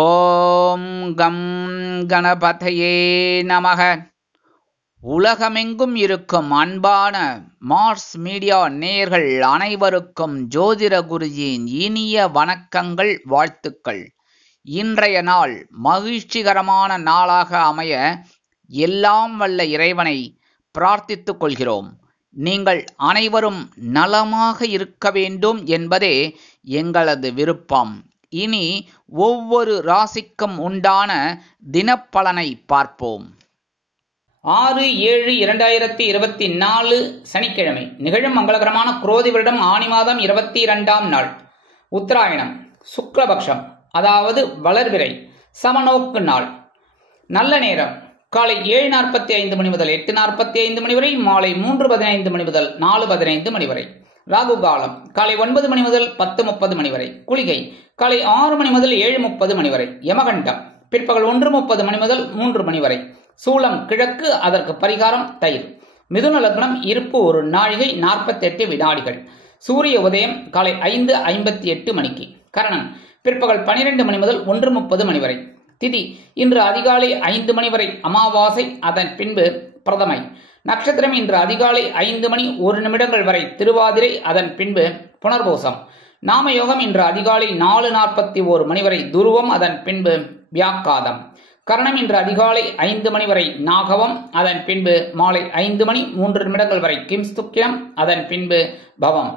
ஓம் come கணபதையே நமக. உலகமெங்கும் இருக்கும் அன்பான மார்ஸ் மீடியா நேயர்கள் அனைவருக்கும் ஜோதிட குருஜியின் இனிய வணக்கங்கள், வாழ்த்துக்கள். இன்றைய நாள் மகிழ்ச்சிகரமான நாளாக அமைய எல்லாம் வல்ல இறைவனை பிரார்த்தித்துக் கொள்கிறோம். நீங்கள் அனைவரும் நலமாக இருக்க வேண்டும் என்பதே எங்களது விருப்பம். இனி ஒவ்வொரு ராசிக்கும் உண்டான தினப்பலனை பார்ப்போம். 6/7/2024 சனிக்கிழமை நிகழும் மங்களகரமான குரோதி வருடம் ஆனி மாதம் 22ஆம் நாள், உத்தராயணம், சுக்லபக்ஷம், அதாவது வளர்பிறை, சமநோக்கு நாள். நல்ல நேரம் காலை 7:45 மணி முதல் 8:45 மணி வரை, மாலை 3:15 மணி முதல் 4:15 மணி வரை. ராகு காலம் காலை 9 மணி முதல் 10:30 மணி வரை. குளிகை காலை 6 மணி முதல் 7:30 மணி வரை. யமகண்டம் பிற்பகல் 1:30 மணி முதல் 3 மணி வரை. சூலம் கிழக்கு, அதற்கு பரிகாரம் தயிர். மிதுன லக்னம், இருப்பு 1 நாழிகை 48 வினாடிகள். சூரிய உதயம் காலை 5:58 மணிக்கு. கரணம் பிற்பகல் 12 மணி முதல் 1:30 மணி வரை. திதி இன்று அதிகாலை 5 மணி வரை அமாவாசை, அதன் பின்பு பிரதமை. நட்சத்திரம் இன்று அதிகாலை 5 மணி 1 நிமிடங்கள் வரை திருவாதிரை, அதன் பின்பு புனர்பூசம். நாமயோகம் இன்று அதிகாலை 4:41 மணி வரை துருவம், அதன் பின்பு வியாக்காதம். கரணம் இன்று அதிகாலை 5 மணி வரை நாகவம், அதன் பின்பு மாலை 5 மணி 3 நிமிடங்கள் வரை கிம்ஸ்துக்கியம், அதன் பின்பு பவம்.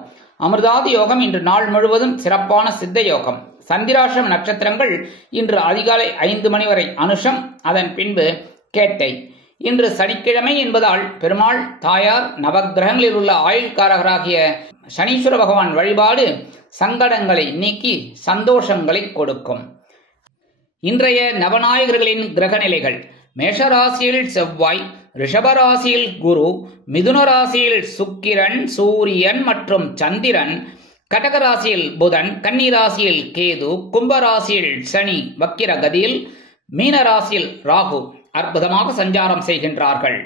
அமிர்தாதி யோகம் இன்று நாள் முழுவதும் சிறப்பான சித்த யோகம். சந்திராஷ்டம் நட்சத்திரங்கள் இன்று அதிகாலை 5 மணி வரை அனுஷம், அதன் பின்பு கேட்டை. இன்று சனிக்கிழமை என்பதால் பெருமாள், தாயார், நவக்கிரகங்களில் உள்ள ஆயுள்காரகராகிய சனீஸ்வர பகவான் வழிபாடு சங்கடங்களை நீக்கி சந்தோஷங்களை கொடுக்கும். இன்றைய நவநாயகர்களின் கிரக நிலைகள்: மேஷராசியில் செவ்வாய், ரிஷபராசியில் குரு, மிதுன ராசியில் சுக்கிரன், சூரியன் மற்றும் சந்திரன், கடகராசியில் புதன், கன்னிராசியில் கேது, கும்பராசியில் சனி வக்கிர கதியில், மீனராசியில் ராகு அற்புதமாக சஞ்சாரம் செய்கின்றார்கள்.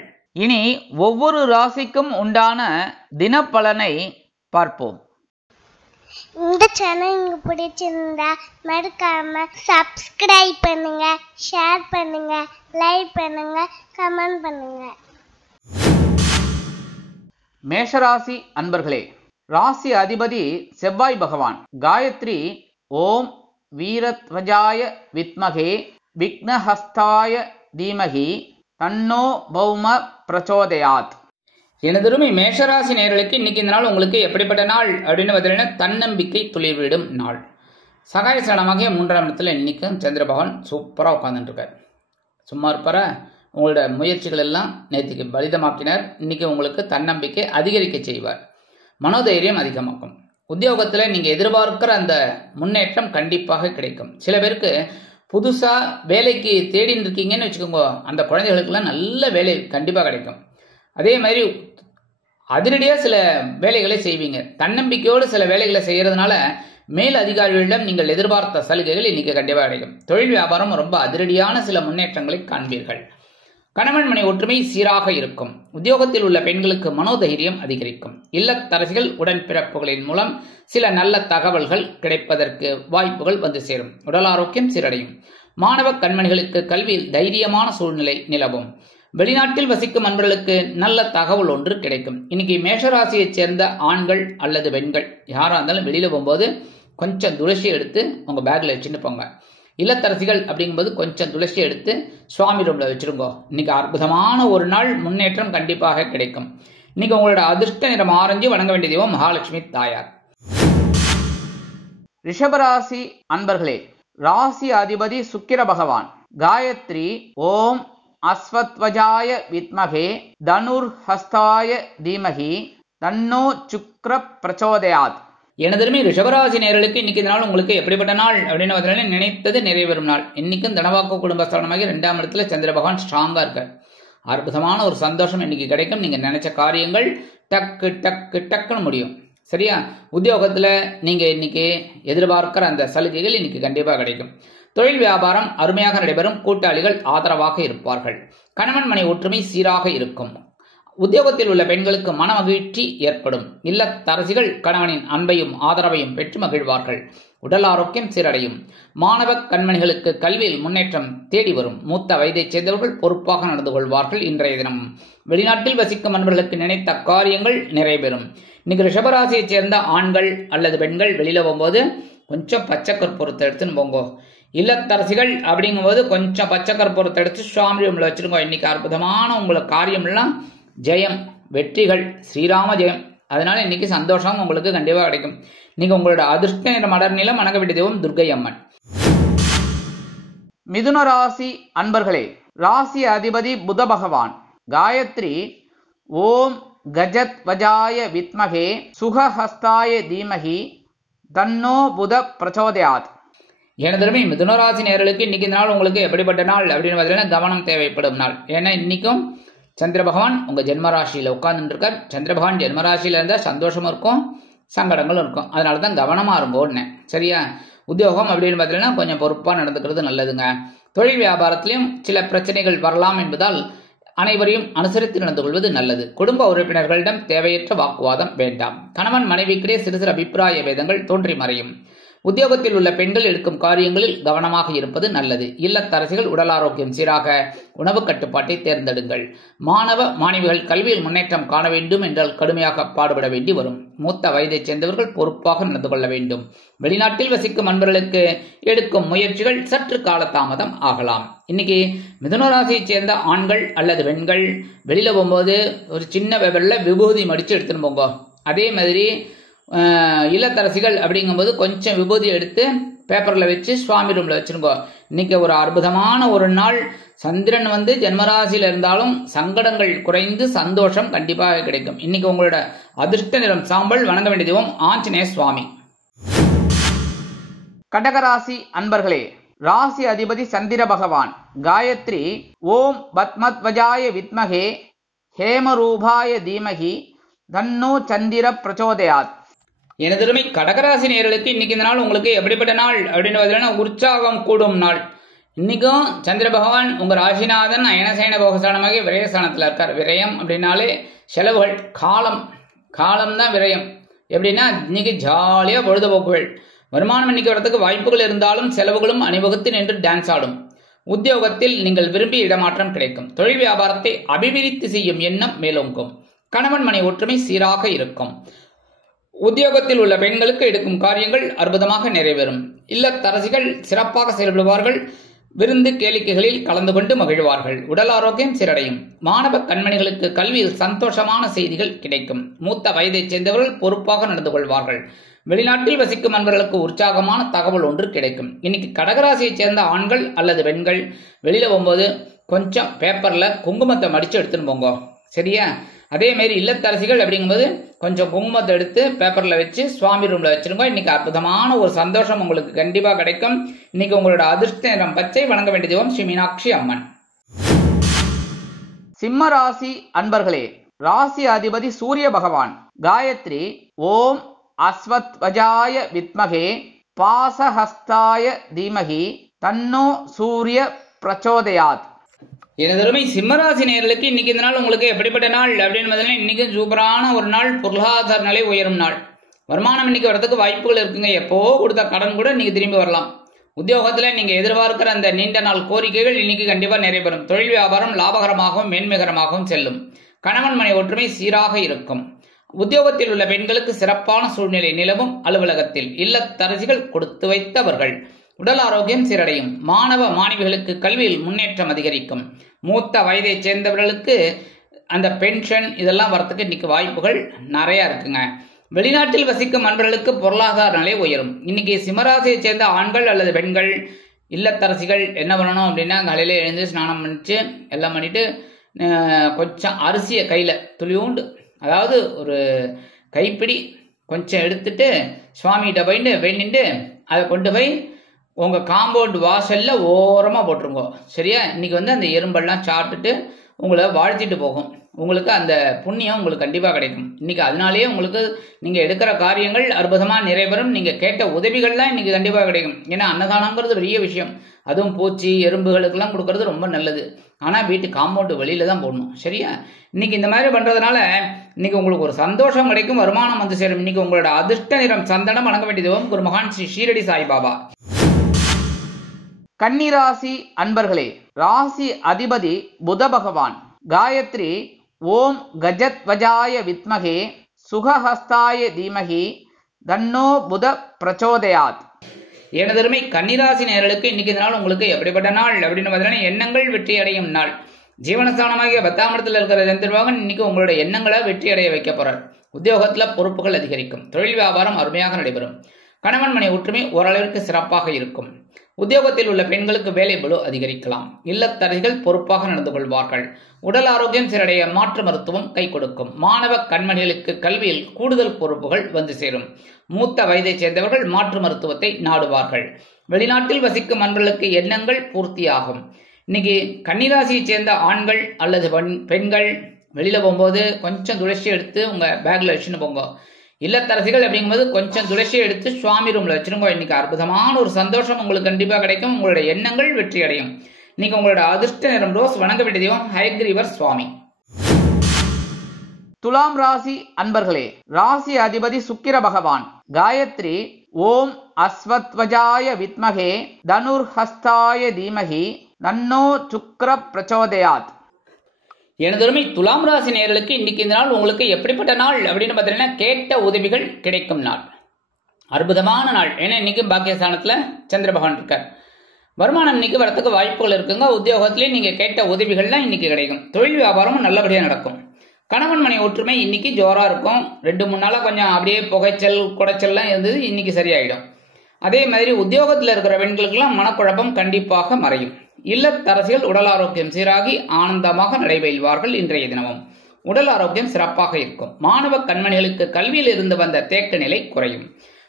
இனி ஒவ்வொரு ராசிக்கும் உண்டான தினப்பலனை பார்ப்போம். இந்த சேனல் உங்களுக்கு பிடிச்சிருந்தா மறக்காம சப்ஸ்கிரைப் பண்ணுங்க, ஷேர் பண்ணுங்க, லைக் பண்ணுங்க, கமெண்ட் பண்ணுங்க. மேஷராசி அன்பர்களே, ராசி அதிபதி செவ்வாய் பகவான். காயத்ரி ஓம் வீரத்வஜாய வித்மகே விக்னஹஸ்தாய தீமகி தன்னோ பௌம பிரச்சோதயாத். எனதருமை மேஷராசி நேயர்களுக்கு இன்னைக்கு இந்த நாள் உங்களுக்கு எப்படிப்பட்ட நாள் அப்படின்னு பார்த்தீங்கன்னா, தன்னம்பிக்கை துளிர்விடும் நாள். சகாயசனமாக 3ஆம் இடத்துல இன்னைக்கும் சந்திர பகவான் சூப்பராக உட்காந்துட்டு இருக்கார். சும்மா இருப்பார, உங்களோட முயற்சிகள் எல்லாம் நேற்றுக்கு பலிதமாக்கினார். இன்னைக்கு உங்களுக்கு தன்னம்பிக்கை அதிகரிக்க செய்வார், மனோதைரியம் அதிகமாக்கும். உத்தியோகத்தில் நீங்கள் எதிர்பார்க்கிற அந்த முன்னேற்றம் கண்டிப்பாக கிடைக்கும். சில பேருக்கு புதுசாக வேலைக்கு தேடின்னு இருக்கீங்கன்னு வச்சுக்கோங்க, அந்த குழந்தைகளுக்கெல்லாம் நல்ல வேலை கண்டிப்பாக கிடைக்கும். அதே மாதிரி அதிரடியாக சில வேலைகளை செய்வீங்க. தன்னம்பிக்கையோடு சில வேலைகளை செய்கிறதுனால மேல் அதிகாரிகளிடம் நீங்கள் எதிர்பார்த்த சலுகைகள் இன்னைக்கு கண்டிப்பாக கிடைக்கும். தொழில் வியாபாரம் ரொம்ப அதிரடியான சில முன்னேற்றங்களை காண்பீர்கள். கணவன் மனை ஒற்றுமை சீராக இருக்கும். உத்தியோகத்தில் உள்ள பெண்களுக்கு மனோதைரியம் அதிகரிக்கும். இல்லத்தரசிகள் உடன்பிறப்புகளின் மூலம் சில நல்ல தகவல்கள் கிடைப்பதற்கு வாய்ப்புகள் வந்து சேரும். உடல் ஆரோக்கியம் சீரடையும். மாணவ கண்மணிகளுக்கு கல்வியில் தைரியமான சூழ்நிலை நிலவும். வெளிநாட்டில் வசிக்கும் அன்பர்களுக்கு நல்ல தகவல் ஒன்று கிடைக்கும். இன்னைக்கு மேஷராசியைச் சேர்ந்த ஆண்கள் அல்லது பெண்கள் யாராக இருந்தாலும் வெளியில் போகும்போது கொஞ்சம் துளசி எடுத்து உங்கள் பேக்கில் வச்சுட்டு போங்க. இல்லத்தரசிகள் அப்படிங்கும்போது கொஞ்சம் துளசி எடுத்து சுவாமி ரூம்ல வச்சிருங்கோ. இன்னைக்கு அற்புதமான ஒரு நாள், முன்னேற்றம் கண்டிப்பாக கிடைக்கும். இன்னைக்கு உங்களோட அதிர்ஷ்ட நிறம் ஆரஞ்சு. வணங்க வேண்டிய தெய்வம் மகாலட்சுமி தாயார். ரிஷபராசி அன்பர்களே, ராசி அதிபதி சுக்கிர பகவான். காயத்ரி ஓம் அஸ்வத்வஜாய வித்மகே தனுர்ஹஸ்தாய தீமகி தன்னோ சுக்ர பிரச்சோதயாத். எனதருமை ரிஷபராசி நேயர்களுக்கு இன்னைக்கு இந்த நாள் உங்களுக்கு எப்படிப்பட்ட நாள் அப்படின்னு பார்த்தீங்கன்னா, நினைத்தது நிறைவேறும் நாள். இன்னைக்கும் தனவாக்கு குடும்பஸ்தானமாக 2ஆம் இடத்துல சந்திர பகவான் ஸ்ட்ராங்கா இருக்கார். அற்புதமான ஒரு சந்தோஷம் இன்னைக்கு கிடைக்கும். நீங்க நினைச்ச காரியங்கள் டக்கு டக்கு டக்குன்னு முடியும். சரியா? உத்தியோகத்துல நீங்க இன்னைக்கு எதிர்பார்க்கிற அந்த சலுகைகள் இன்னைக்கு கண்டிப்பாக கிடைக்கும். தொழில் வியாபாரம் அருமையாக நடைபெறும். கூட்டாளிகள் ஆதரவாக இருப்பார்கள். கணவன் மனை ஒற்றுமை சீராக இருக்கும். உத்தியோகத்தில் உள்ள பெண்களுக்கு மன மகிழ்ச்சி ஏற்படும். இல்லத்தரசிகள் கணவனின் அன்பையும் ஆதரவையும் பெற்று மகிழ்வார்கள். உடல் ஆரோக்கியம் சீரடையும். மாணவ கண்மணிகளுக்கு கல்வியில் முன்னேற்றம் தேடி வரும். மூத்த வயதைச் சேர்ந்தவர்கள் பொறுப்பாக நடந்து கொள்வார்கள். இன்றைய தினம் வெளிநாட்டில் வசிக்கும் அன்பர்களுக்கு நினைத்த காரியங்கள் நிறைவேறும். இன்னைக்கு ரிஷபராசியைச் சேர்ந்த ஆண்கள் அல்லது பெண்கள் வெளியில போகும்போது கொஞ்சம் பச்சை கற்பூரத்தை எடுத்துன்னு போங்கோ. இல்லத்தரசிகள் அப்படிங்கும்போது கொஞ்சம் பச்சை கற்பூரத்தை எடுத்து சுவாமி ரூம்ல வச்சிருக்கோம். இன்னைக்கு அற்புதமான உங்களுக்கு காரியம் எல்லாம் ஜெயம், வெற்றிகள், ஸ்ரீராம ஜெயம். அதனால இன்னைக்கு சந்தோஷம் உங்களுக்கு கண்டிப்பா கிடைக்கும். நீங்க உங்களோட அதிர்ஷ்ட நிற மலர் நிலம் வணங்க வேண்டிய தெய்வம் துர்க்கை அம்மன். மிதுன ராசி அன்பர்களே, ராசி அதிபதி புத பகவான். காயத்ரி ஓம் கஜத் வஜாய வித்மகே சுகஹஸ்தாய தீமகி தன்னோ புத பிரச்சோதயாத். எனதருமை மிதுனராசி நேயர்களுக்கு இன்னைக்கு இந்த நாள் உங்களுக்கு எப்படிப்பட்ட நாள் அப்படின்னு பார்த்தீங்கன்னா கவனம் தேவைப்படும் நாள். ஏன்னா இன்னைக்கும் சந்திர பகவான் உங்க ஜென்மராசியில உட்கார்ந்துட்டு இருக்கார். சந்திர பகவான் ஜென்மராசியில இருந்தா சந்தோஷமும் இருக்கும், சங்கடங்களும் இருக்கும். அதனாலதான் கவனமா இருங்கோன்னு. சரியா? உத்தியோகம் அப்படின்னு பார்த்தீங்கன்னா கொஞ்சம் பொறுப்பா நடந்துக்கிறது நல்லதுங்க. தொழில் வியாபாரத்திலையும் சில பிரச்சனைகள் வரலாம் என்பதால் அனைவரையும் அனுசரித்து நடந்து கொள்வது நல்லது. குடும்ப உறுப்பினர்களிடம் தேவையற்ற வாக்குவாதம் வேண்டாம். கணவன் மனைவிக்கிடையே சிறு சிறு அபிப்பிராய வேதங்கள் தோன்றி மறையும். உத்தியோகத்தில் உள்ள பெண்கள் எடுக்கும் காரியங்களில் கவனமாக இருப்பது நல்லது. இல்லத்தரசிகள் உடல் ஆரோக்கியம் சீராக, உணவு கட்டுப்பாட்டை தேர்ந்தெடுங்கள். மாணவ மாணவிகள் கல்வியில் முன்னேற்றம் காண வேண்டும் என்றால் கடுமையாக பாடுபட வேண்டி வரும். மூத்த வயதைச் சேர்ந்தவர்கள் பொறுப்பாக நடந்து கொள்ள வேண்டும். வெளிநாட்டில் வசிக்கும் அன்பர்களுக்கு எடுக்கும் முயற்சிகள் சற்று காலதாமதம் ஆகலாம். இன்னைக்கு மிதுனராசியைச் சேர்ந்த ஆண்கள் அல்லது பெண்கள் வெளியில போகும்போது ஒரு சின்ன பேப்பர்ல விபூதி மடிச்சு எடுத்துன்னு போங்க. அதே மாதிரி இல்லத்தரசிகள் அப்படிங்கும்போது கொஞ்சம் விபூதி எடுத்து பேப்பர்ல வச்சு சுவாமி ரூம்ல வச்சிருக்கோ. இன்னைக்கு ஒரு அற்புதமான ஒரு நாள். சந்திரன் ஜென்மராசியில இருந்தாலும் சங்கடங்கள் குறைந்து சந்தோஷம் கண்டிப்பாக கிடைக்கும். இன்னைக்கு உங்களோட அதிர்ஷ்ட நிறம் சாம்பல். வணங்க வேண்டிய தெய்வம் ஆஞ்சநேய சுவாமி. கடகராசி அன்பர்களே, ராசி அதிபதி சந்திர பகவான். காயத்ரி ஓம் பத்மத்வஜாய வித்மகே ஹேமரூபாய தீமகி தன்னோ சந்திர பிரச்சோதயாத். எனதுமை கடகராசி நேயர்களுக்கு இன்னைக்கு இந்த நாள் உங்களுக்கு எப்படிப்பட்ட நாள் அப்படின்னு பார்த்தீங்கன்னா உற்சாகம் கூடும் நாள். இன்னைக்கும் சந்திர பகவான் உங்க ராசிநாதன் அயனசேன போகஸ்தானமாக விரயஸ்தானத்தில் இருக்கார். விரயம் அப்படின்னாலே செலவுகள், காலம் தான் விரயம். எப்படின்னா இன்னைக்கு ஜாலியா பொழுதுபோக்குகள், வருமானம் இன்னைக்கு வரதுக்கு வாய்ப்புகள் இருந்தாலும் செலவுகளும் அணிவகுத்து நின்று டான்ஸ் ஆடும். உத்தியோகத்தில் நீங்கள் விரும்பிய இடமாற்றம் கிடைக்கும். தொழில் வியாபாரத்தை அபிவிருத்தி செய்யும் எண்ணம் மேலோங்கும். கணவன் மனை ஒற்றுமை சீராக இருக்கும். உத்தியோகத்தில் உள்ள பெண்களுக்கு எடுக்கும் காரியங்கள் அற்புதமாக நிறைவேறும். இல்லத்தரசிகள் சிறப்பாக செயல்படுவார்கள். விருந்து கேளிக்கைகளில் கலந்து கொண்டு மகிழ்வார்கள். உடல் ஆரோக்கியம் சீரடையும். மாணவ கண்மணிகளுக்கு கல்வியில் சந்தோஷமான செய்திகள் கிடைக்கும். மூத்த வயதைச் சேர்ந்தவர்கள் பொறுப்பாக நடந்து கொள்வார்கள். வெளிநாட்டில் வசிக்கும் அன்பர்களுக்கு உற்சாகமான தகவல் ஒன்று கிடைக்கும். இன்னைக்கு கடகராசியைச் சேர்ந்த ஆண்கள் அல்லது பெண்கள் வெளியில போகும்போது கொஞ்சம் பேப்பர்ல குங்குமத்தை மடிச்சு எடுத்துன்னு போங்க. சரியா? அதே மாதிரி இல்லத்தரசிகள் அப்படிங்கும்போது கொஞ்சம் குங்குமத்தை எடுத்து பேப்பர்ல வச்சு சுவாமி ரூம்ல வச்சிருங்க. இன்னைக்கு அற்புதமான ஒரு சந்தோஷம் உங்களுக்கு கண்டிப்பா கிடைக்கும். இன்னைக்கு உங்களோட அதிர்ஷ்ட நிறம் பச்சை. வணங்க வேண்டிய தெய்வம் ஸ்ரீ மீனாட்சி அம்மன். சிம்ம ராசி அன்பர்களே, ராசி அதிபதி சூரிய பகவான். காயத்ரி ஓம் அஸ்வத்வஜாய வித்மகே பாசஹஸ்தாய தீமகி தன்னோ சூரிய பிரச்சோதயாத். எனதருமை சிம்மராசி நேயர்களுக்கு இன்னைக்கு இந்த நாள் உங்களுக்கு எப்படிப்பட்ட நாள் அப்படின்னு பார்த்தீங்கன்னா இன்னைக்கு சூப்பரான ஒரு நாள். பொருளாதார நிலை உயரும் நாள். வருமானம் இன்னைக்கு வரதுக்கு வாய்ப்புகள் இருக்குங்க. எப்போ கொடுத்த கடன் கூட இன்னைக்கு திரும்பி வரலாம். உத்தியோகத்துல நீங்க எதிர்பார்க்கிற அந்த நீண்ட நாள் கோரிக்கைகள் இன்னைக்கு கண்டிப்பா நிறைவேறும். தொழில் வியாபாரம் லாபகரமாகவும் மேன்மைகரமாகவும் செல்லும். கணவன் மனை ஒற்றுமை சீராக இருக்கும். உத்தியோகத்தில் உள்ள பெண்களுக்கு சிறப்பான சூழ்நிலை நிலவும். அலுவலகத்தில் இல்லத்தரசிகள் கொடுத்து வைத்தவர்கள். உடல் ஆரோக்கியம் சீரடையும். மாணவ மாணவிகளுக்கு கல்வியில் முன்னேற்றம் அதிகரிக்கும். மூத்த வயதைச் சேர்ந்தவர்களுக்கு அந்த பென்ஷன் இதெல்லாம் வரத்துக்கு இன்னைக்கு வாய்ப்புகள் நிறைய இருக்குங்க. வெளிநாட்டில் வசிக்கும் அன்பர்களுக்கு பொருளாதார நிலை உயரும். இன்னைக்கு சிம்மராசியை சேர்ந்த ஆண்கள் அல்லது பெண்கள் இல்லத்தரசிகள் என்ன பண்ணணும் அப்படின்னா காலையில எழுந்து ஸ்நானம் பண்ணிட்டு எல்லாம் பண்ணிட்டு கொஞ்சம் அரிசியை கையில துளியூண்டு, அதாவது ஒரு கைப்பிடி கொஞ்சம் எடுத்துட்டு சுவாமிகிட்ட போயிட்டு வேண்டிட்டு அதை கொண்டு போய் உங்க காம்பவுண்ட் வாசல்ல ஓரமா போட்டுருங்க. சரியா? இன்னைக்கு அந்த எறும்பெல்லாம் சாப்பிட்டுட்டு உங்களை வாழ்த்திட்டு போகும். உங்களுக்கு அந்த புண்ணியம் உங்களுக்கு கண்டிப்பாக கிடைக்கும். இன்னைக்கு அதனாலேயே உங்களுக்கு நீங்கள் எடுக்கிற காரியங்கள் அற்புதமாக நிறைவேறும். நீங்கள் கேட்ட உதவிகள்லாம் இன்னைக்கு கண்டிப்பாக கிடைக்கும். ஏன்னா அன்னதானங்கிறது பெரிய விஷயம். அதுவும் பூச்சி எறும்புகளுக்கெல்லாம் கொடுக்கறது ரொம்ப நல்லது. ஆனால் வீட்டு காம்பவுண்டு வெளியில தான் போடணும். சரியா? இன்னைக்கு இந்த மாதிரி பண்ணுறதுனால இன்னைக்கு உங்களுக்கு ஒரு சந்தோஷம் கிடைக்கும், வருமானம் வந்து சேரும். இன்னைக்கு உங்களோட அதிர்ஷ்ட நிறம் சந்தனம். வணங்க வேண்டிய தெய்வம் குரு மகான் ஸ்ரீ ஷீரடி சாய்பாபா. கன்னிராசி அன்பர்களே, ராசி அதிபதி புத பகவான். காயத்ரி ஓம் கஜத்வஜாய வித்மகே சுகஹஸ்தாய தீமகி தன்னோ புத பிரச்சோதயாத். எனதருமை கன்னிராசி நேயர்களுக்கு இன்னைக்கு இந்த நாள் உங்களுக்கு எப்படிப்பட்ட நாள் அப்படின்னு பார்த்தீங்கன்னா, எண்ணங்கள் வெற்றி அடையும் நாள். ஜீவனஸ்தானமாகிய 10ஆம் இடத்துல இருக்கிற சந்திரபாகன் இன்னைக்கு உங்களோட எண்ணங்களை வெற்றி அடைய வைக்க போறார். உத்தியோகத்துல பொறுப்புகள் அதிகரிக்கும். தொழில் வியாபாரம் அருமையாக நடைபெறும். கணவன் மனை ஒற்றுமை ஓரளவிற்கு சிறப்பாக இருக்கும். உத்தியோகத்தில் உள்ள பெண்களுக்கு வேலை பளு அதிகரிக்கலாம். இல்லத்தரசிகள் பொறுப்பாக நடந்து கொள்வார்கள். உடல் ஆரோக்கியம் சீரடைய மாற்று மருத்துவம் கை கொடுக்கும். மாணவ கண்மணிகளுக்கு கல்வியில் கூடுதல் பொறுப்புகள் வந்து சேரும். மூத்த வயதைச் சேர்ந்தவர்கள் மாற்று மருத்துவத்தை நாடுவார்கள். வெளிநாட்டில் வசிக்கும் அன்பர்களுக்கு எண்ணங்கள் பூர்த்தியாகும். இன்னைக்கு கன்னிராசியை சேர்ந்த ஆண்கள் அல்லது பெண்கள் வெளியில போகும்போது கொஞ்சம் துளசி எடுத்து உங்க பேக்ல வச்சுன்னு போங்க. இல்லத்தரசிகள் அப்படிங்கும்போது கொஞ்சம் துளசி எடுத்து சுவாமி ரூம்ல வச்சிருங்க. இன்னைக்கு அற்புதமான ஒரு சந்தோஷம் உங்களுக்கு கண்டிப்பா கிடைக்கும். உங்களுடைய எண்ணங்கள் வெற்றி அடையும். இன்னைக்கு உங்களோட அதிர்ஷ்ட நிறம் ரோஸ். வணங்க வேண்டிய தெய்வம் ஹயக்ரீவர் சுவாமி. துலாம் ராசி அன்பர்களே, ராசி அதிபதி சுக்கிர பகவான். காயத்ரி ஓம் அஸ்வத்வஜாய வித்மகே தனுர்ஹஸ்தாய தீமகி தன்னோ சுக்ர பிரச்சோதயாத். எனதொருமை துலாம் ராசி நேயர்களுக்கு இன்னைக்கு இந்த நாள் உங்களுக்கு எப்படிப்பட்ட நாள் அப்படின்னு பார்த்தீங்கன்னா, கேட்ட உதவிகள் கிடைக்கும் நாள். அற்புதமான நாள். ஏன்னா இன்னைக்கு பாக்கியஸ்தானத்துல சந்திர பகவான் இருக்கார். வருமானம் இன்னைக்கு வரத்துக்கு வாய்ப்புகள் இருக்குங்க. உத்தியோகத்திலேயே நீங்க கேட்ட உதவிகள்லாம் இன்னைக்கு கிடைக்கும். தொழில் வியாபாரமும் நல்லபடியா நடக்கும். கணவன் மனை ஒற்றுமை இன்னைக்கு ஜோரா இருக்கும். 2-3 நாளா கொஞ்சம் அப்படியே புகைச்சல் குடைச்சல்லாம் இருந்தது, இன்னைக்கு சரியாயிடும். அதே மாதிரி உத்தியோகத்தில் இருக்கிற பெண்களுக்கெல்லாம் மனக்குழப்பம் கண்டிப்பாக மறையும். இல்லத்தரசிகள் உடல் ஆரோக்கியம் சீராகி ஆனந்தமாக நடைபெறுவார்கள். இன்றைய தினமும் உடல் ஆரோக்கியம் சிறப்பாக இருக்கும். மாணவ கண்மணிகளுக்கு கல்வியில் இருந்து வந்த தேக்க நிலை குறையும்.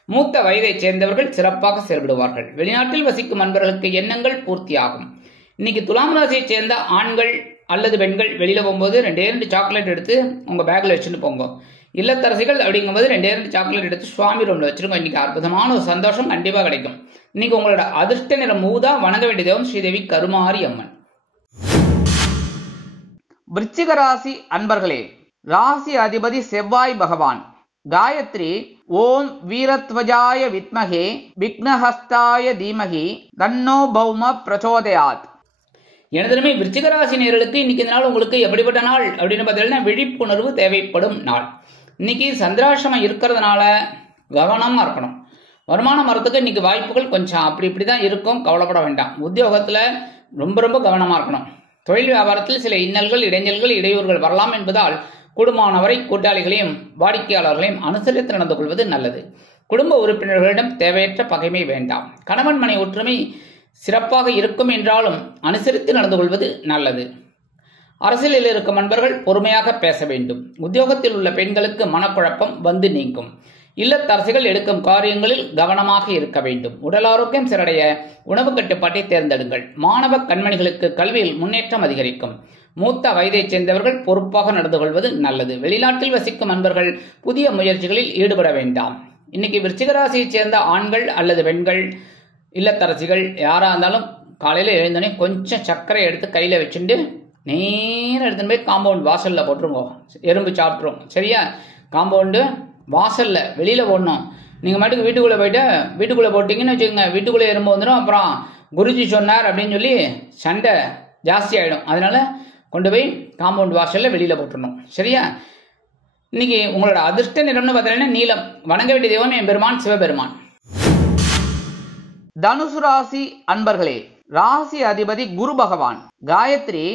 மூத்த வயதைச் சேர்ந்தவர்கள் சிறப்பாக செயல்படுவார்கள். வெளிநாட்டில் வசிக்கும் அன்பர்களுக்கு எண்ணங்கள் பூர்த்தியாகும். இன்னைக்கு துலாம் ராசியை சேர்ந்த ஆண்கள் அல்லது பெண்கள் வெளியில போகும்போது 2 சாக்லேட் எடுத்து உங்க பேக்ல வச்சுட்டு போங்க. இல்லத்தரசிகள் அப்படிங்கும்போது 2 சாக்லேட் எடுத்து சுவாமி ரூம்ல வச்சிருக்கோம். இன்னைக்கு அற்புதமான ஒரு சந்தோஷம் கண்டிப்பா கிடைக்கும். இன்னைக்கு உங்களோட அதிர்ஷ்ட நிறம் ஊதா. வணங்க வேண்டிய தெய்வம் ஸ்ரீதேவி கருமாரி அம்மன். விருச்சிக ராசி அன்பர்களே, ராசி அதிபதி செவ்வாய் பகவான். காயத்ரி ஓம் வீரத்வஜாய வித்மகே விக்னஹஸ்தாய தீமகி தன்னோ பௌம பிரச்சோதயாத். எனதுமே விருச்சிக ராசி நேயர்களுக்கு இன்னைக்கு இந்த நாள் உங்களுக்கு எப்படிப்பட்ட நாள் அப்படின்னு பார்த்தீங்கன்னா, விழிப்புணர்வு தேவைப்படும் நாள். இன்னைக்கு சந்திராசிரமம் இருக்கிறதுனால கவனமா இருக்கணும். வருமானம் வரத்துக்கு இன்னைக்கு வாய்ப்புகள் கொஞ்சம் அப்படி இப்படிதான் இருக்கும். கவலைப்பட வேண்டாம். உத்தியோகத்துல ரொம்ப கவனமா இருக்கணும். தொழில் வியாபாரத்தில் சில இன்னல்கள் இடைஞ்சல்கள் இடையூறுகள் வரலாம் என்பதால் கூடுமானவரை கூட்டாளிகளையும் வாடிக்கையாளர்களையும் அனுசரித்து நடந்து கொள்வது நல்லது. குடும்ப உறுப்பினர்களிடம் தேவையற்ற பகைமை வேண்டாம். கணவன் மனை ஒற்றுமை சிறப்பாக இருக்கும் என்றாலும் அனுசரித்து நடந்து கொள்வது நல்லது. அரசியலில் இருக்கும் நண்பர்கள் பொறுமையாக பேச வேண்டும். உத்தியோகத்தில் உள்ள பெண்களுக்கு மனக்குழப்பம் வந்து நீங்கும். இல்லத்தரசிகள் எடுக்கும் காரியங்களில் கவனமாக இருக்க வேண்டும். உடல் ஆரோக்கியம் சிறடைய உணவு கட்டுப்பாட்டை தேர்ந்தெடுங்கள். மாணவ கண்மணிகளுக்கு கல்வியில் முன்னேற்றம் அதிகரிக்கும். மூத்த வயதைச் சேர்ந்தவர்கள் பொறுப்பாக நடந்து கொள்வது நல்லது. வெளிநாட்டில் வசிக்கும் நண்பர்கள் புதிய முயற்சிகளில் ஈடுபட வேண்டாம். இன்னைக்கு விருச்சிகராசியைச் சேர்ந்த ஆண்கள் அல்லது பெண்கள் இல்லத்தரசிகள் யாரா இருந்தாலும் காலையில எழுந்தோடனே கொஞ்சம் சர்க்கரை எடுத்து கையில வச்சுட்டு நேரம் எடுத்துன்னு போய் காம்பவுண்ட் வாசல்ல போட்டுருங்க. எறும்பு சாப்பிட்ரும். சரியா? காம்பவுண்டு வாசல்ல வெளியில போடணும். நீங்க மட்டும் வீட்டுக்குள்ள போயிட்டு வீட்டுக்குள்ள போட்டீங்கன்னு வச்சுக்கோங்க, வீட்டுக்குள்ள எறும்பு வந்துடும். அப்புறம் குருஜி சொன்னார் அப்படின்னு சொல்லி சண்டை ஜாஸ்தி ஆயிடும். அதனால கொண்டு போய் காம்பவுண்ட் வாசல்ல வெளியில போட்டுடணும். சரியா? இன்னைக்கு உங்களோட அதிர்ஷ்ட நிறம்னு பார்த்தீங்கன்னா நீலம். வணங்க வேண்டிய தெய்வம் எம்பெருமான் சிவபெருமான். தனுசு ராசி அன்பர்களே, ராசி அதிபதி குரு பகவான். காயத்ரி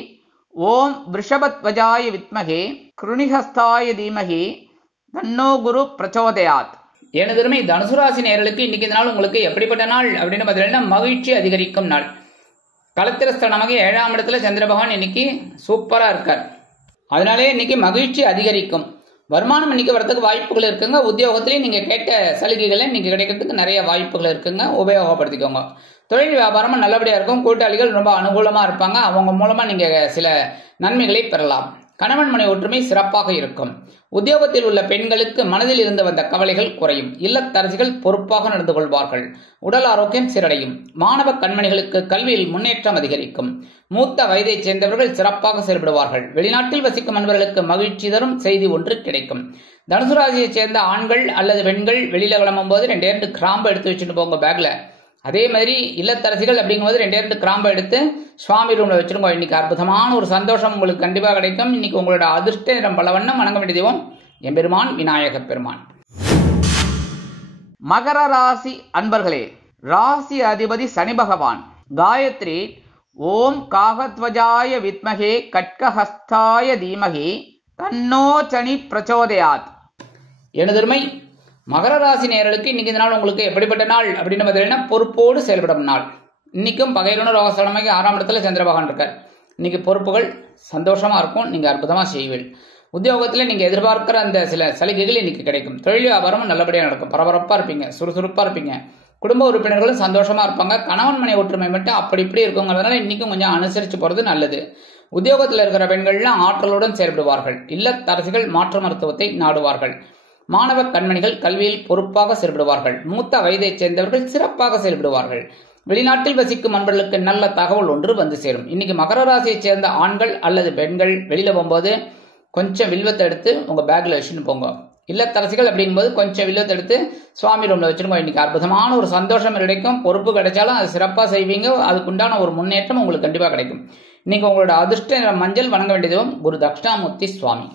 ஓம் விருஷபத்வஜாய வித்மகே கிருணிஹஸ்தாய தீமகி தன்னோ குரு பிரச்சோதயாத். எனதுமே தனுசு ராசி நேயர்களுக்கு இன்னைக்கு இந்த நாள் உங்களுக்கு எப்படிப்பட்ட நாள் அப்படின்னு பார்த்தீங்கன்னா, மகிழ்ச்சி அதிகரிக்கும் நாள். களத்திரஸ்தானமாக 7ஆம் இடத்துல சந்திர பகவான் இன்னைக்கு சூப்பரா இருக்கார். அதனாலே இன்னைக்கு மகிழ்ச்சி அதிகரிக்கும். வருமானம் இன்னைக்கு வரதுக்கு வாய்ப்புகள் இருக்குங்க. உத்தியோகத்திலையும் நீங்க கேட்ட சலுகைகளை நீங்க கிடைக்கிறதுக்கு நிறைய வாய்ப்புகள் இருக்குங்க. உபயோகப்படுத்திக்கோங்க. தொழில் வியாபாரமும் நல்லபடியா இருக்கும். கூட்டாளிகள் ரொம்ப அனுகூலமா இருப்பாங்க. அவங்க மூலமா நீங்க சில நன்மைகளை பெறலாம். கணவன் மனை ஒற்றுமை சிறப்பாக இருக்கும். உத்தியோகத்தில் உள்ள பெண்களுக்கு மனதில் இருந்து வந்த கவலைகள் குறையும். இல்லத்தரசிகள் பொறுப்பாக நடந்து கொள்வார்கள். உடல் ஆரோக்கியம் சீரடையும். மாணவ கண்மணிகளுக்கு கல்வியில் முன்னேற்றம் அதிகரிக்கும். மூத்த வயதைச் சேர்ந்தவர்கள் சிறப்பாக செயல்படுவார்கள். வெளிநாட்டில் வசிக்கும் அன்பர்களுக்கு மகிழ்ச்சி தரும் செய்தி ஒன்று கிடைக்கும். தனுசு ராசியைச் சேர்ந்த ஆண்கள் அல்லது பெண்கள் வெளியில கிளம்பும் போது 2 கிராம்பு எடுத்து வச்சுட்டு போங்க பேக்ல. அதே மாதிரி இல்லத்தரசிகள் அப்படிங்கும்போது 2 கிராம்பு எடுத்து சுவாமி ரூம்ல வச்சிருக்கோம். இன்னைக்கு அற்புதமான ஒரு சந்தோஷம் உங்களுக்கு கண்டிப்பா கிடைக்கும். இன்னைக்கு உங்களோட அதிர்ஷ்ட நிறம் பலவண்ணம். வணங்க வேண்டிய தெய்வம் எம்பெருமான் விநாயக பெருமான். மகர ராசி அன்பர்களே, ராசி அதிபதி சனி பகவான். காயத்ரி ஓம் காகத்வஜாய வித்மகே கட்கஹஸ்தாய தீமகி தன்னோ சனி பிரச்சோதயாத். எனதருமை மகர ராசி நேயர்களுக்கு இன்னைக்கு இந்த நாள் உங்களுக்கு எப்படிப்பட்ட நாள் அப்படின்னு பார்த்தீங்கன்னா பொறுப்போடு செயல்படும் நாள். இன்னைக்கும் பகைவனும் ரோகஸ்தலமாகி 6ஆம் இடத்துல சந்திர பகவான் இருக்கார். இன்னைக்கு பொறுப்புகள் சந்தோஷமா இருக்கும். நீங்க அற்புதமா செய்வீர்கள். உத்தியோகத்தில் நீங்க எதிர்பார்க்கிற அந்த சில சலுகைகள் இன்னைக்கு கிடைக்கும். தொழில் வியாபாரமும் நல்லபடியாக நடக்கும். பரபரப்பா இருப்பீங்க, சுறுசுறுப்பா இருப்பீங்க. குடும்ப உறுப்பினர்களும் சந்தோஷமா இருப்பாங்க. கணவன் மனை ஒற்றுமை மட்டும் அப்படி இப்படி இருக்குங்கிறதுனால இன்னைக்கும் கொஞ்சம் அனுசரிச்சு போறது நல்லது. உத்தியோகத்தில் இருக்கிற பெண்கள்லாம் ஆற்றலுடன் செயல்படுவார்கள். இல்லத்தரசிகள் மாற்று மருத்துவத்தை நாடுவார்கள். மாணவ கண்மணிகள் கல்வியில் பொறுப்பாக செயல்படுவார்கள். மூத்த வயதைச் சேர்ந்தவர்கள் சிறப்பாக செயல்படுவார்கள். வெளிநாட்டில் வசிக்கும் அன்பர்களுக்கு நல்ல தகவல் ஒன்று வந்து சேரும். இன்னைக்கு மகர ராசியைச் சேர்ந்த ஆண்கள் அல்லது பெண்கள் வெளியில போகும்போது கொஞ்சம் வில்வத்தை எடுத்து உங்க பேக்ல வச்சுன்னு போங்க. இல்லத்தரசிகள் அப்படிங்கும்போது கொஞ்சம் வில்வத்தை எடுத்து சுவாமி ரூம்ல வச்சிருக்கோம். இன்னைக்கு அற்புதமான ஒரு சந்தோஷம் கிடைக்கும். பொறுப்பு கிடைச்சாலும் அது சிறப்பா செய்வீங்க. அதுக்குண்டான ஒரு முன்னேற்றம் உங்களுக்கு கண்டிப்பா கிடைக்கும். இன்னைக்கு உங்களோட அதிர்ஷ்ட நிறம் மஞ்சள். வணங்க வேண்டியதும் குரு தட்சிணாமூர்த்தி சுவாமி.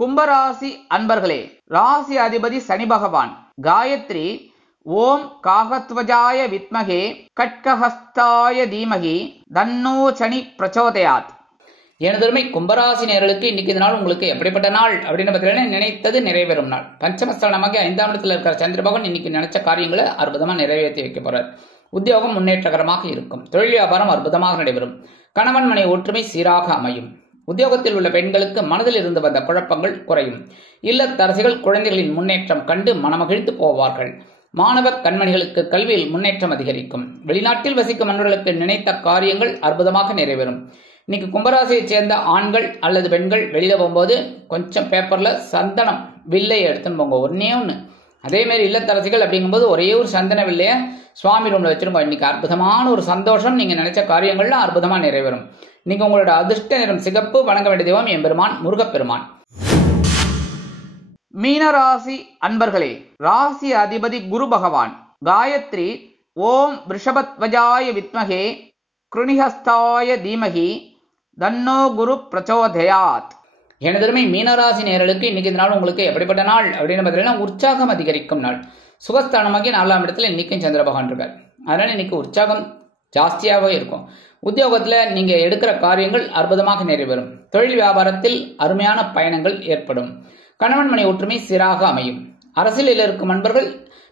கும்பராசி அன்பர்களே, ராசி அதிபதி சனி பகவான். காயத்ரி ஓம் காகத்வஜாய வித்மகே கட்கஹஸ்தாய தீமகி தன்னோ சனி பிரச்சோதயாத். எனதருமை கும்பராசி நேயர்களுக்கு இன்னைக்கு இந்த நாள் உங்களுக்கு எப்படிப்பட்ட நாள் அப்படின்னு பார்த்தீங்கன்னா நினைத்தது நிறைவேறும் நாள். பஞ்சமஸ்தானமாக 5ஆம் இடத்துல இருக்கிற சந்திர பகவான் இன்னைக்கு நினைச்ச காரியங்களை அற்புதமா நிறைவேற்றி வைக்க போறார். உத்தியோகம் முன்னேற்றகரமாக இருக்கும். தொழில் வியாபாரம் அற்புதமாக நடைபெறும். கணவன் மனை ஒற்றுமை சீராக அமையும். உத்தியோகத்தில் உள்ள பெண்களுக்கு மனதில் இருந்து வந்த குழப்பங்கள் குறையும். இல்லத்தரசிகள் குழந்தைகளின் முன்னேற்றம் கண்டு மனமகிழ்ந்து போவார்கள். மாணவ கண்மணிகளுக்கு கல்வியில் முன்னேற்றம் அதிகரிக்கும். வெளிநாட்டில் வசிக்கும் அன்பர்களுக்கு நினைத்த காரியங்கள் அற்புதமாக நிறைவேறும். இன்னைக்கு கும்பராசியைச் சேர்ந்த ஆண்கள் அல்லது பெண்கள் வெளியில போகும்போது கொஞ்சம் பேப்பர்ல சந்தனம் வில்லை எடுத்துன்னு போங்க. ஒண்ணு. அதே மாதிரி இல்லத்தரசிகள் அப்படிங்கும்போது ஒரே ஒரு சந்தன வில்லைய சுவாமி ரூம்ல வச்சிருக்கோம். இன்னைக்கு அற்புதமான ஒரு சந்தோஷம். நீங்க நினைச்ச காரியங்கள்லாம் அற்புதமா நிறைவேறும். இன்னைக்கு உங்களோட அதிர்ஷ்ட நிறம் சிகப்பு. வணங்க வேண்டிய தெய்வம் எம்பெருமான் முருகப்பெருமான். மீனராசி அன்பர்களே, ராசி அதிபதி குரு பகவான். காயத்ரி ஓம் ரிஷபத்வஜாய வித்மகே கிருணிஹஸ்தாய தீமகி தன்னோ குரு பிரச்சோதயாத். எனதருமை மீனராசி நேயர்களுக்கு இன்னைக்கு இந்த நாள் உங்களுக்கு எப்படிப்பட்ட நாள் அப்படின்னு பார்த்தீங்கன்னா உற்சாகம் அதிகரிக்கும் நாள். சுகஸ்தானமாகி 4ஆம் இடத்துல இன்னைக்கும் சந்திர பகவான் இருக்கார். அதனால இன்னைக்கு உற்சாகம் ஜாஸ்தியாகவே இருக்கும். உத்தியோகத்துல நீங்க எடுக்கிற காரியங்கள் அற்புதமாக நிறைவேறும். தொழில் வியாபாரத்தில் அருமையான பயணங்கள் ஏற்படும். கணவன் மனை ஒற்றுமை சீராக அமையும். அரசியலில் இருக்கும் நண்பர்கள்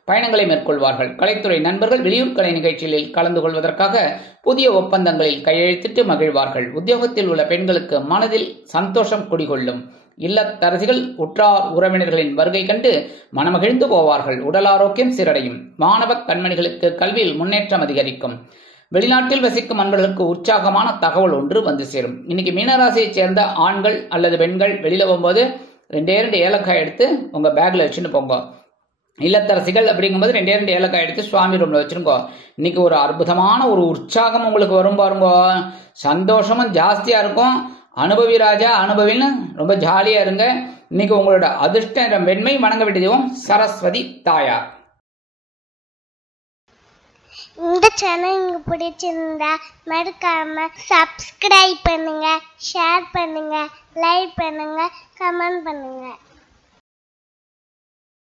பயணங்களை மேற்கொள்வார்கள். கலைத்துறை நண்பர்கள் வெளியூர் கலை நிகழ்ச்சிகளில் கலந்து கொள்வதற்காக புதிய ஒப்பந்தங்களில் கையெழுத்திட்டு மகிழ்வார்கள். உத்தியோகத்தில் உள்ள பெண்களுக்கு மனதில் சந்தோஷம் குடிகொள்ளும். இல்லத்தரசிகள் உற்றார் உறவினர்களின் வருகை கண்டு மனமகிழ்ந்து போவார்கள். உடல் ஆரோக்கியம் சீரடையும். மாணவ கண்மணிகளுக்கு கல்வியில் முன்னேற்றம் அதிகரிக்கும். வெளிநாட்டில் வசிக்கும் அன்பர்களுக்கு உற்சாகமான தகவல் ஒன்று வந்து சேரும். இன்னைக்கு மீனராசியைச் சேர்ந்த ஆண்கள் அல்லது பெண்கள் வெளியில போகும்போது 2 ஏலக்காய் எடுத்து உங்க பேக்ல வச்சுன்னு போங்க. இல்லத்தரசிகள் அப்படிங்கும்போது 2 ஏலக்காய் எடுத்து சுவாமி ரூம்ல வச்சிருக்கோ. இன்னைக்கு ஒரு அற்புதமான ஒரு உற்சாகம் உங்களுக்கு வரும் பாருங்க. சந்தோஷமும் ஜாஸ்தியா இருக்கும். அனுபவி ராஜா அனுபவின்னு ரொம்ப ஜாலியா இருங்க. இன்னைக்கு உங்களோட அதிர்ஷ்ட நிறம் வெண்மை. வணங்க வேண்டியதும் சரஸ்வதி தாயார். இந்த சேனல் உங்களுக்கு பிடிச்சிருந்தா மறக்காம சப்ஸ்கிரைப் பண்ணுங்க, ஷேர் பண்ணுங்க, லைக் பண்ணுங்க, கமெண்ட் பண்ணுங்க.